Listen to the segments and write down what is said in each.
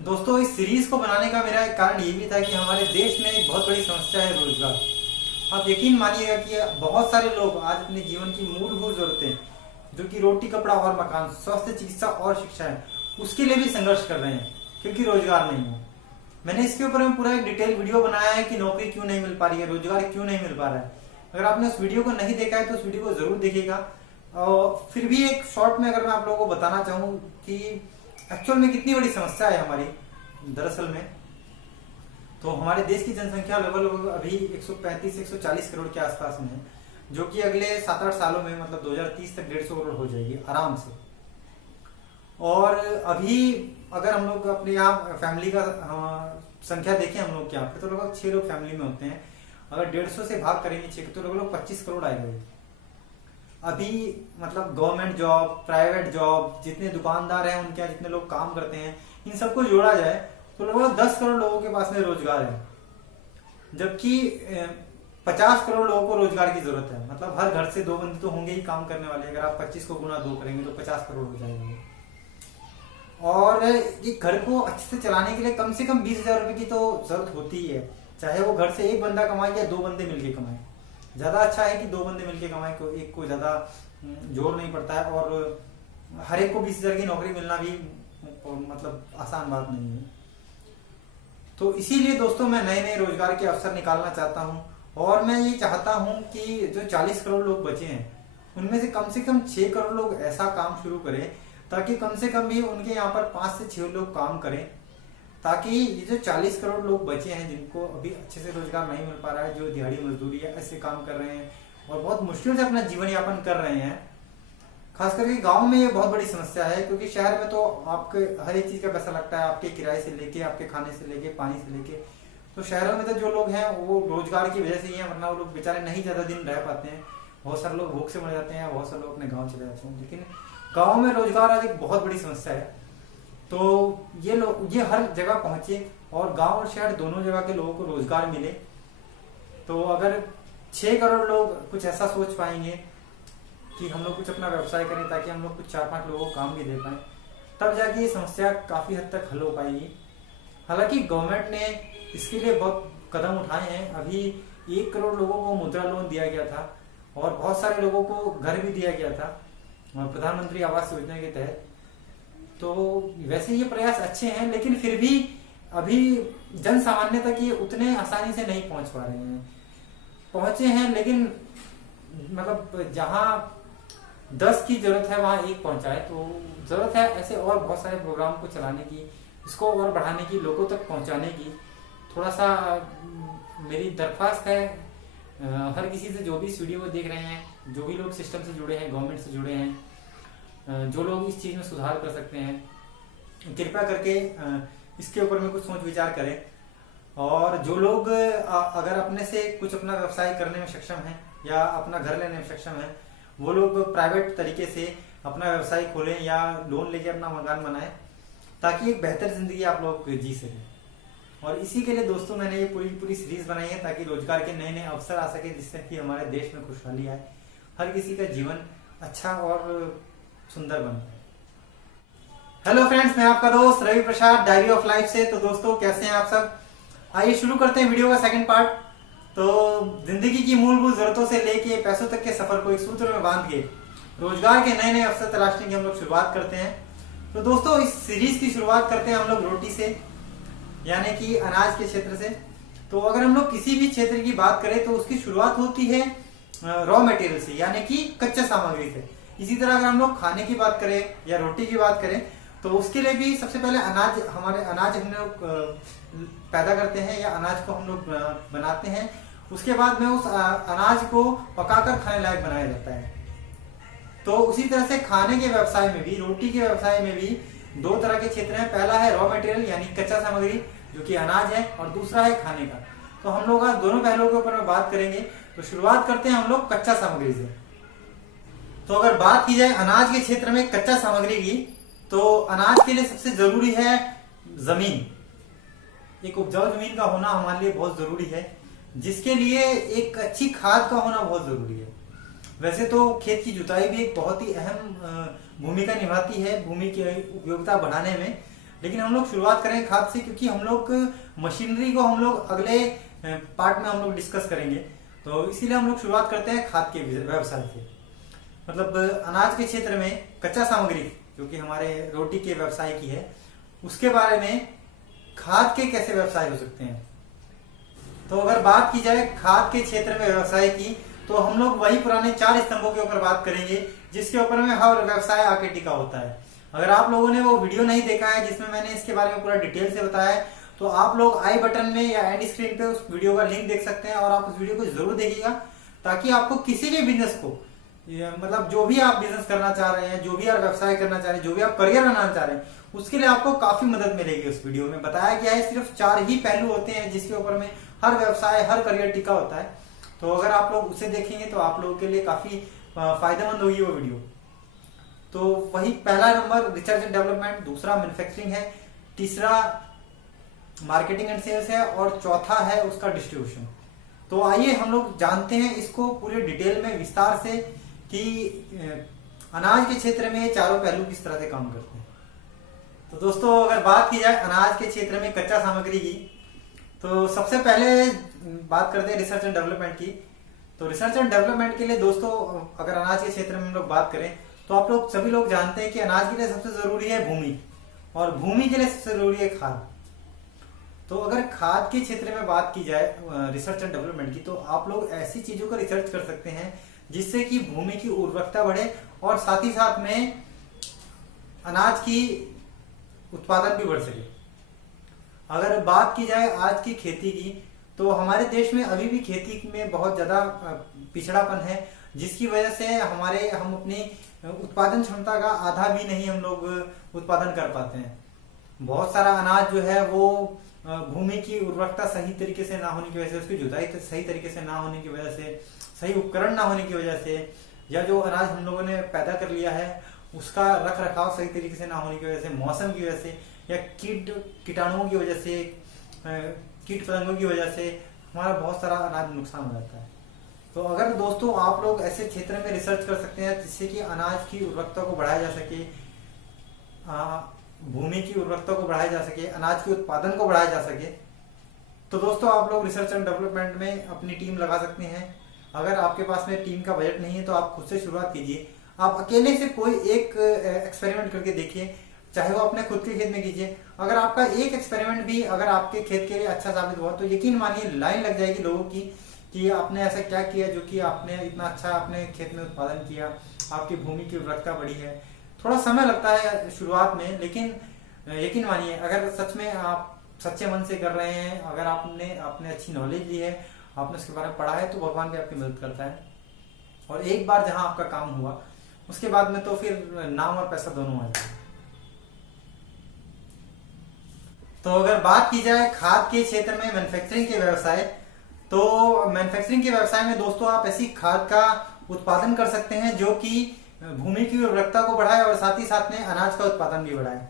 दोस्तों, इस सीरीज को बनाने का मेरा एक कारण ये भी था कि हमारे देश में एक बहुत बड़ी समस्या है रोजगार। आप यकीन मानिएगा कि बहुत सारे लोग आज अपने जीवन की मूलभूत जरूरतें, जो कि रोटी कपड़ा और मकान, स्वास्थ्य, चिकित्सा और शिक्षा है, उसके लिए भी संघर्ष कर रहे हैं क्योंकि रोजगार नहीं है। मैंने इसके ऊपर में पूरा एक डिटेल वीडियो बनाया है कि नौकरी क्यों नहीं मिल पा रही है, रोजगार क्यों नहीं मिल पा रहा है। अगर आपने उस वीडियो को नहीं देखा है तो उस वीडियो को जरूर देखिएगा। और फिर भी एक शॉर्ट में अगर मैं आप लोगों को बताना चाहूँ कि एक्चुअल में कितनी बड़ी समस्या है हमारी दरअसल में, तो हमारे देश की जनसंख्या लगभग अभी 135-140 करोड़ के आसपास में है, जो कि अगले 7-8 सालों में मतलब 2030 तक 150 करोड़ हो जाएगी आराम से। और अभी अगर हम लोग अपने यहाँ फैमिली का संख्या देखें हम लोग के यहाँ पे, तो लगभग 6 लोग फैमिली में होते हैं। अगर 150 से भाग करेंगे 6 तो लगभग 25 करोड़ आएगा। अभी मतलब गवर्नमेंट जॉब, प्राइवेट जॉब, जितने दुकानदार हैं उनके यहाँ जितने लोग काम करते हैं, इन सबको जोड़ा जाए तो लगभग 10 करोड़ लोगों के पास में रोजगार है, जबकि 50 करोड़ लोगों को रोजगार की जरूरत है। मतलब हर घर से 2 बंदे तो होंगे ही काम करने वाले। अगर आप 25 को गुना 2 करेंगे तो 50 करोड़ हो जाएंगे। और ये घर को अच्छे से चलाने के लिए कम से कम 20,000 रुपए की तो जरूरत होती ही है, चाहे वो घर से एक बंदा कमाए या 2 बंदे मिलके कमाए। ज्यादा अच्छा है कि 2 बंदे मिलके कमाए, को एक को ज्यादा जोर नहीं पड़ता है। और हर एक को 20,000 की नौकरी मिलना भी मतलब आसान बात नहीं है। तो इसीलिए दोस्तों मैं नए नए रोजगार के अवसर निकालना चाहता हूं। और मैं ये चाहता हूं कि जो 40 करोड़ लोग बचे हैं उनमें से कम 6 करोड़ लोग ऐसा काम शुरू करें ताकि कम से कम भी उनके यहाँ पर 5 से 6 लोग काम करें, ताकि ये जो 40 करोड़ लोग बचे हैं जिनको अभी अच्छे से रोजगार नहीं मिल पा रहा है, जो दिहाड़ी मजदूरी है ऐसे काम कर रहे हैं और बहुत मुश्किल से अपना जीवन यापन कर रहे हैं। खास करके गांव में ये बहुत बड़ी समस्या है, क्योंकि शहर में तो आपके हर एक चीज का पैसा लगता है, आपके किराए से लेके, आपके खाने से लेके, पानी से लेके। तो शहरों में तो जो लोग हैं वो रोजगार की वजह से ही है, वरना वो लोग बेचारे नहीं ज्यादा दिन रह पाते हैं। बहुत सारे लोग भूख से मर जाते हैं, बहुत सारे लोग अपने गाँव चले जाते हैं। लेकिन गाँव में रोजगार आज एक बहुत बड़ी समस्या है। तो ये लोग ये हर जगह पहुंचे और गांव और शहर दोनों जगह के लोगों को रोजगार मिले। तो अगर 6 करोड़ लोग कुछ ऐसा सोच पाएंगे कि हम लोग कुछ अपना व्यवसाय करें ताकि हम लोग कुछ 4-5 लोगों को काम भी दे पाए, तब जाके ये समस्या काफी हद तक हल हो पाएगी। हालांकि गवर्नमेंट ने इसके लिए बहुत कदम उठाए हैं। अभी 1 करोड़ लोगों को मुद्रा लोन दिया गया था और बहुत सारे लोगों को घर भी दिया गया था प्रधानमंत्री आवास योजना के तहत। तो वैसे ये प्रयास अच्छे हैं, लेकिन फिर भी अभी जन सामान्य तक ये उतने आसानी से नहीं पहुंच पा रहे हैं। पहुंचे हैं लेकिन मतलब जहां 10 की जरूरत है वहां 1 पहुंचाए। तो जरूरत है ऐसे और बहुत सारे प्रोग्राम को चलाने की, इसको और बढ़ाने की, लोगों तक पहुंचाने की। थोड़ा सा मेरी दरख्वास्त है हर किसी से, जो भी इस वीडियो को देख रहे हैं, जो भी लोग सिस्टम से जुड़े हैं, गवर्नमेंट से जुड़े हैं, जो लोग इस चीज में सुधार कर सकते हैं, कृपया करके इसके ऊपर में कुछ सोच विचार करें। और जो लोग अगर अपने से कुछ अपना व्यवसाय करने में सक्षम है या अपना घर लेने में सक्षम है, वो लोग प्राइवेट तरीके से अपना व्यवसाय खोलें या लोन लेके अपना मकान बनाएं, ताकि एक बेहतर जिंदगी आप लोग जी सकें। और इसी के लिए दोस्तों मैंने ये पूरी सीरीज बनाई है, ताकि रोजगार के नए नए अवसर आ सके, जिससे कि हमारे देश में खुशहाली आए, हर किसी का जीवन अच्छा और सुंदर बने। हेलो फ्रेंड्स, मैं आपका दोस्त रवि प्रसाद, डायरी ऑफ लाइफ से। तो दोस्तों कैसे हैं आप सब? आइए शुरू करते हैं वीडियो का सेकंड पार्ट। तो जिंदगी की मूलभूत जरूरतों से लेके पैसों तक के सफर को एक सूत्र में बांध के रोजगार के नए नए अवसर तलाशने की हम लोग शुरुआत करते हैं। तो दोस्तों इस सीरीज की शुरुआत करते हैं हम लोग रोटी से, यानी कि अनाज के क्षेत्र से। तो अगर हम लोग किसी भी क्षेत्र की बात करें तो उसकी शुरुआत होती है रॉ मटेरियल से, यानी कि कच्चा सामग्री से। इसी तरह अगर हम लोग खाने की बात करें या रोटी की बात करें तो उसके लिए भी सबसे पहले अनाज हम लोग पैदा करते हैं या अनाज को हम लोग बनाते हैं। उसके बाद में उस अनाज को पकाकर खाने लायक बनाया जाता है। तो उसी तरह से खाने के व्यवसाय में भी, रोटी के व्यवसाय में भी 2 तरह के क्षेत्र हैं। पहला है रॉ मटेरियल यानी कच्चा सामग्री, जो कि अनाज है, और दूसरा है खाने का। तो हम लोग आज दोनों पहलुओं के ऊपर में बात करेंगे। तो शुरुआत करते हैं हम लोग कच्चा सामग्री से। तो अगर बात की जाए अनाज के क्षेत्र में कच्चा सामग्री की, तो अनाज के लिए सबसे जरूरी है जमीन। एक उपजाऊ जमीन का होना हमारे लिए बहुत जरूरी है, जिसके लिए एक अच्छी खाद का होना बहुत जरूरी है। वैसे तो खेत की जुताई भी एक बहुत ही अहम भूमिका निभाती है भूमि की उपयोगिता बढ़ाने में, लेकिन हम लोग शुरुआत करेंगे खाद से, क्योंकि हम लोग मशीनरी को हम लोग अगले पार्ट में हम लोग डिस्कस करेंगे। तो इसीलिए हम लोग शुरुआत करते हैं खाद के व्यवसाय से। मतलब अनाज के क्षेत्र में कच्चा सामग्री जो कि हमारे रोटी के व्यवसाय की है, उसके बारे में खाद के कैसे व्यवसाय हो सकते हैं। तो अगर बात की जाए खाद के क्षेत्र में व्यवसाय की, तो हम लोग वही पुराने 4 स्तंभों के ऊपर बात करेंगे जिसके ऊपर में हर व्यवसाय आके टिका होता है। अगर आप लोगों ने वो वीडियो नहीं देखा है जिसमें मैंने इसके बारे में पूरा डिटेल से बताया है, तो आप लोग आई बटन में या एंड स्क्रीन पे उस वीडियो का लिंक देख सकते हैं और आप उस वीडियो को जरूर देखिएगा, ताकि आपको किसी भी बिजनेस को, मतलब जो भी आप बिजनेस करना चाह रहे हैं, जो भी आप व्यवसाय करना चाह रहे हैं, जो भी आप करियर बनाना चाह रहे हैं, उसके लिए आपको काफी मदद मिलेगी। उस वीडियो में बताया गया है सिर्फ 4 ही पहलू होते हैं जिसके ऊपर में हर व्यवसाय, हर करियर टिका होता है। तो अगर आप लोग उसे देखेंगे तो आप लोगों के लिए काफी फायदेमंद होगी वो वीडियो। तो वही पहला नंबर रिसर्च एंड डेवलपमेंट, दूसरा मैन्युफैक्चरिंग है, तीसरा मार्केटिंग एंड सेल्स है और चौथा है उसका डिस्ट्रीब्यूशन। तो आइए हम लोग जानते हैं इसको पूरे डिटेल में विस्तार से कि अनाज के क्षेत्र में ये चारों पहलू किस तरह से काम करते हैं। तो दोस्तों अगर बात की जाए अनाज के क्षेत्र में कच्चा सामग्री की, तो सबसे पहले बात करते हैं रिसर्च एंड डेवलपमेंट की। तो रिसर्च एंड डेवलपमेंट के लिए दोस्तों अगर अनाज के क्षेत्र में हम लोग बात करें, तो आप लोग सभी लोग जानते हैं कि अनाज के लिए सबसे जरूरी है भूमि, और भूमि के लिए सबसे जरूरी है खाद। तो अगर खाद के क्षेत्र में बात की जाए रिसर्च एंड डेवलपमेंट की, तो आप लोग ऐसी चीजों का रिसर्च कर सकते हैं जिससे कि भूमि की उर्वरकता बढ़े और साथ ही साथ में अनाज की उत्पादन भी बढ़ सके। अगर बात की जाए आज की खेती की, तो हमारे देश में अभी भी खेती में बहुत ज्यादा पिछड़ापन है, जिसकी वजह से हम अपनी उत्पादन क्षमता का आधा भी नहीं हम लोग उत्पादन कर पाते हैं। बहुत सारा अनाज जो है वो भूमि की उर्वरकता सही तरीके से ना होने की वजह से, उसकी जुताई सही तरीके से ना होने की वजह से, सही उपकरण ना होने की वजह से, या जो अनाज हम लोगों ने पैदा कर लिया है उसका रख रखाव सही तरीके से ना होने की वजह से, मौसम की वजह से, या कीटाणुओं की वजह से, कीट पतंगों की वजह से हमारा बहुत सारा अनाज नुकसान हो जाता है। तो अगर दोस्तों आप लोग ऐसे क्षेत्र में रिसर्च कर सकते हैं जिससे कि अनाज की उर्वरकता को बढ़ाया जा सके, भूमि की उर्वरकता को बढ़ाया जा सके, अनाज के उत्पादन को बढ़ाया जा सके, तो दोस्तों आप लोग रिसर्च एंड डेवलपमेंट में अपनी टीम लगा सकते हैं। अगर आपके पास में टीम का बजट नहीं है तो आप खुद से शुरुआत कीजिए। आप अकेले से कोई एक एक्सपेरिमेंट करके देखिए, चाहे वो अपने खुद के खेत में कीजिए। अगर आपका एक एक्सपेरिमेंट भी अगर आपके खेत के लिए अच्छा साबित हुआ, तो यकीन मानिए लाइन लग जाएगी लोगों की कि आपने ऐसा क्या किया जो कि आपने इतना अच्छा अपने खेत में उत्पादन किया, आपकी भूमि की उर्वरकता बढ़ी है। थोड़ा समय लगता है शुरुआत में, लेकिन यकीन मानिए अगर सच में आप सच्चे मन से कर रहे हैं, अगर आपने अच्छी नॉलेज ली है, आपने उसके बारे में पढ़ा है, तो भगवान भी आपकी मदद करता है। और एक बार जहां आपका काम हुआ, उसके बाद में तो फिर नाम और पैसा दोनों आ जाए। तो अगर बात की जाए खाद के क्षेत्र में मैन्युफैक्चरिंग के व्यवसाय, तो मैन्युफैक्चरिंग के व्यवसाय में दोस्तों आप ऐसी खाद का उत्पादन कर सकते हैं जो कि भूमि की उर्वरकता को बढ़ाए और साथ ही साथ में अनाज का उत्पादन भी बढ़ाए।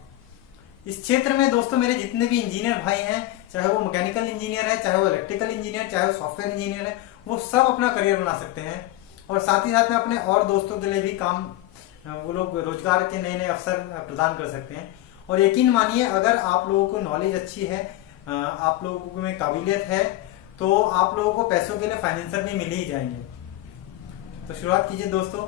इस क्षेत्र में दोस्तों मेरे जितने भी इंजीनियर भाई हैं, चाहे वो मैकेनिकल इंजीनियर है, चाहे वो इलेक्ट्रिकल इंजीनियर, चाहे वो सॉफ्टवेयर इंजीनियर है, वो सब अपना करियर बना सकते हैं। और साथ ही साथ में अपने और दोस्तों के लिए भी काम, वो लोग रोजगार के नए नए अवसर प्रदान कर सकते हैं। और यकीन मानिए अगर आप लोगों को नॉलेज अच्छी है, आप लोगों में काबिलियत है, तो आप लोगों को पैसों के लिए फाइनेंसर भी मिल ही जाएंगे। तो शुरुआत कीजिए दोस्तों।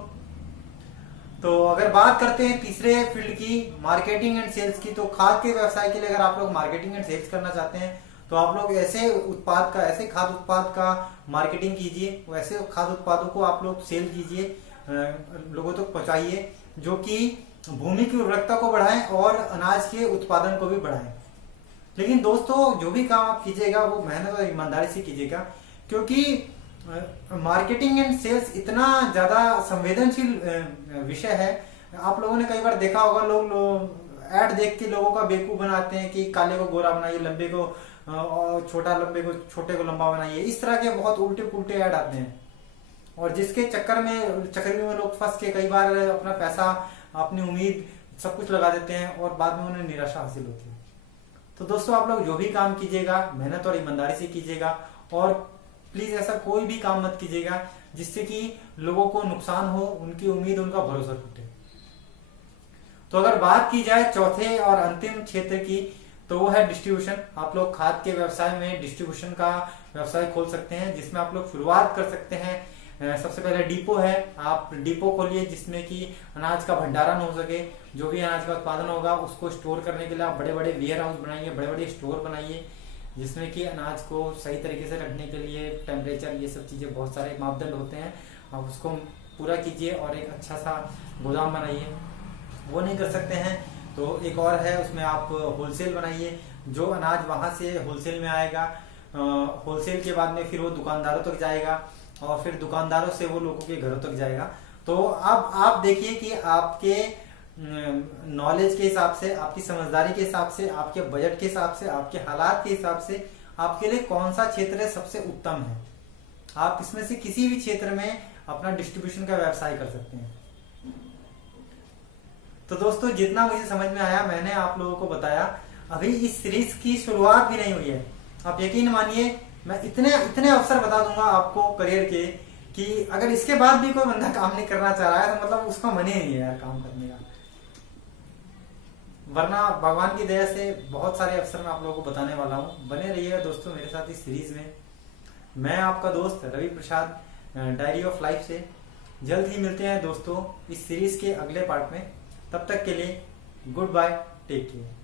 तो अगर बात करते हैं तीसरे फील्ड की, मार्केटिंग एंड सेल्स की, तो खाद के व्यवसाय के लिए अगर आप लोग मार्केटिंग एंड सेल्स करना चाहते हैं, तो आप लोग ऐसे खाद उत्पाद का मार्केटिंग कीजिए, वैसे खाद उत्पादों को आप लोग सेल कीजिए, लोगों तक पहुंचाइए, जो कि भूमि की उर्वरकता को बढ़ाएं और अनाज के उत्पादन को भी बढ़ाएं। लेकिन दोस्तों जो भी काम आप कीजिएगा वो मेहनत और ईमानदारी से कीजिएगा, क्योंकि मार्केटिंग एंड सेल्स इतना ज्यादा संवेदनशील विषय है। आप लोगों ने कई बार देखा होगा, लोग ऐड देख के लोगों का बेवकूफ बनाते हैं कि काले को गोरा बनाइए, लंबे को छोटा, लंबे को छोटे को लंबा बनाइए। इस तरह के बहुत उल्टे पुल्टे ऐड आते हैं, और जिसके चक्कर में लोग फंस के कई बार अपना पैसा, अपनी उम्मीद सब कुछ लगा देते हैं और बाद में उन्हें निराशा हासिल होती है। तो दोस्तों आप लोग जो भी काम कीजिएगा मेहनत और ईमानदारी से कीजिएगा, और प्लीज ऐसा कोई भी काम मत कीजिएगा जिससे कि लोगों को नुकसान हो, उनकी उम्मीद, उनका भरोसा टूटे। तो अगर बात की जाए चौथे और अंतिम क्षेत्र की, तो वो है डिस्ट्रीब्यूशन। आप लोग खाद के व्यवसाय में डिस्ट्रीब्यूशन का व्यवसाय खोल सकते हैं, जिसमें आप लोग शुरुआत कर सकते हैं। सबसे पहले डिपो है, आप डिपो खोलिए जिसमें कि अनाज का भंडारण हो सके। जो भी अनाज का उत्पादन होगा उसको स्टोर करने के लिए आप बड़े बड़े वेयर हाउस बनाइए, बड़े बड़े स्टोर बनाइए, जिसमें कि अनाज को सही तरीके से रखने के लिए टेम्परेचर, ये सब चीजें, बहुत सारे मापदंड होते हैं, आप उसको पूरा कीजिए और एक अच्छा सा गोदाम बनाइए। वो नहीं कर सकते हैं तो एक और है, उसमें आप होलसेल बनाइए। जो अनाज वहां से होलसेल में आएगा, होलसेल के बाद में फिर वो दुकानदारों तक जाएगा और फिर दुकानदारों से वो लोगों के घरों तक जाएगा। तो अब आप देखिए कि आपके नॉलेज के हिसाब से, आपकी समझदारी के हिसाब से, आपके बजट के हिसाब से, आपके हालात के हिसाब से आपके लिए कौन सा क्षेत्र सबसे उत्तम है। आप इसमें से किसी भी क्षेत्र में अपना डिस्ट्रीब्यूशन का व्यवसाय कर सकते हैं। तो दोस्तों, जितना मुझे समझ में आया मैंने आप लोगों को बताया। अभी इस सीरीज की शुरुआत भी नहीं हुई है। आप यकीन मानिए, मैं इतने इतने अवसर बता दूंगा आपको करियर के कि अगर इसके बाद भी कोई बंदा काम नहीं करना चाह रहा है तो मतलब उसका मन ही नहीं है यार काम करने का। वरना भगवान की दया से बहुत सारे अवसर मैं आप लोगों को बताने वाला हूँ। बने रहिएगा दोस्तों मेरे साथ इस सीरीज में। मैं आपका दोस्त रवि प्रसाद, डायरी ऑफ लाइफ से। जल्द ही मिलते हैं दोस्तों इस सीरीज के अगले पार्ट में। तब तक के लिए गुड बाय, टेक केयर।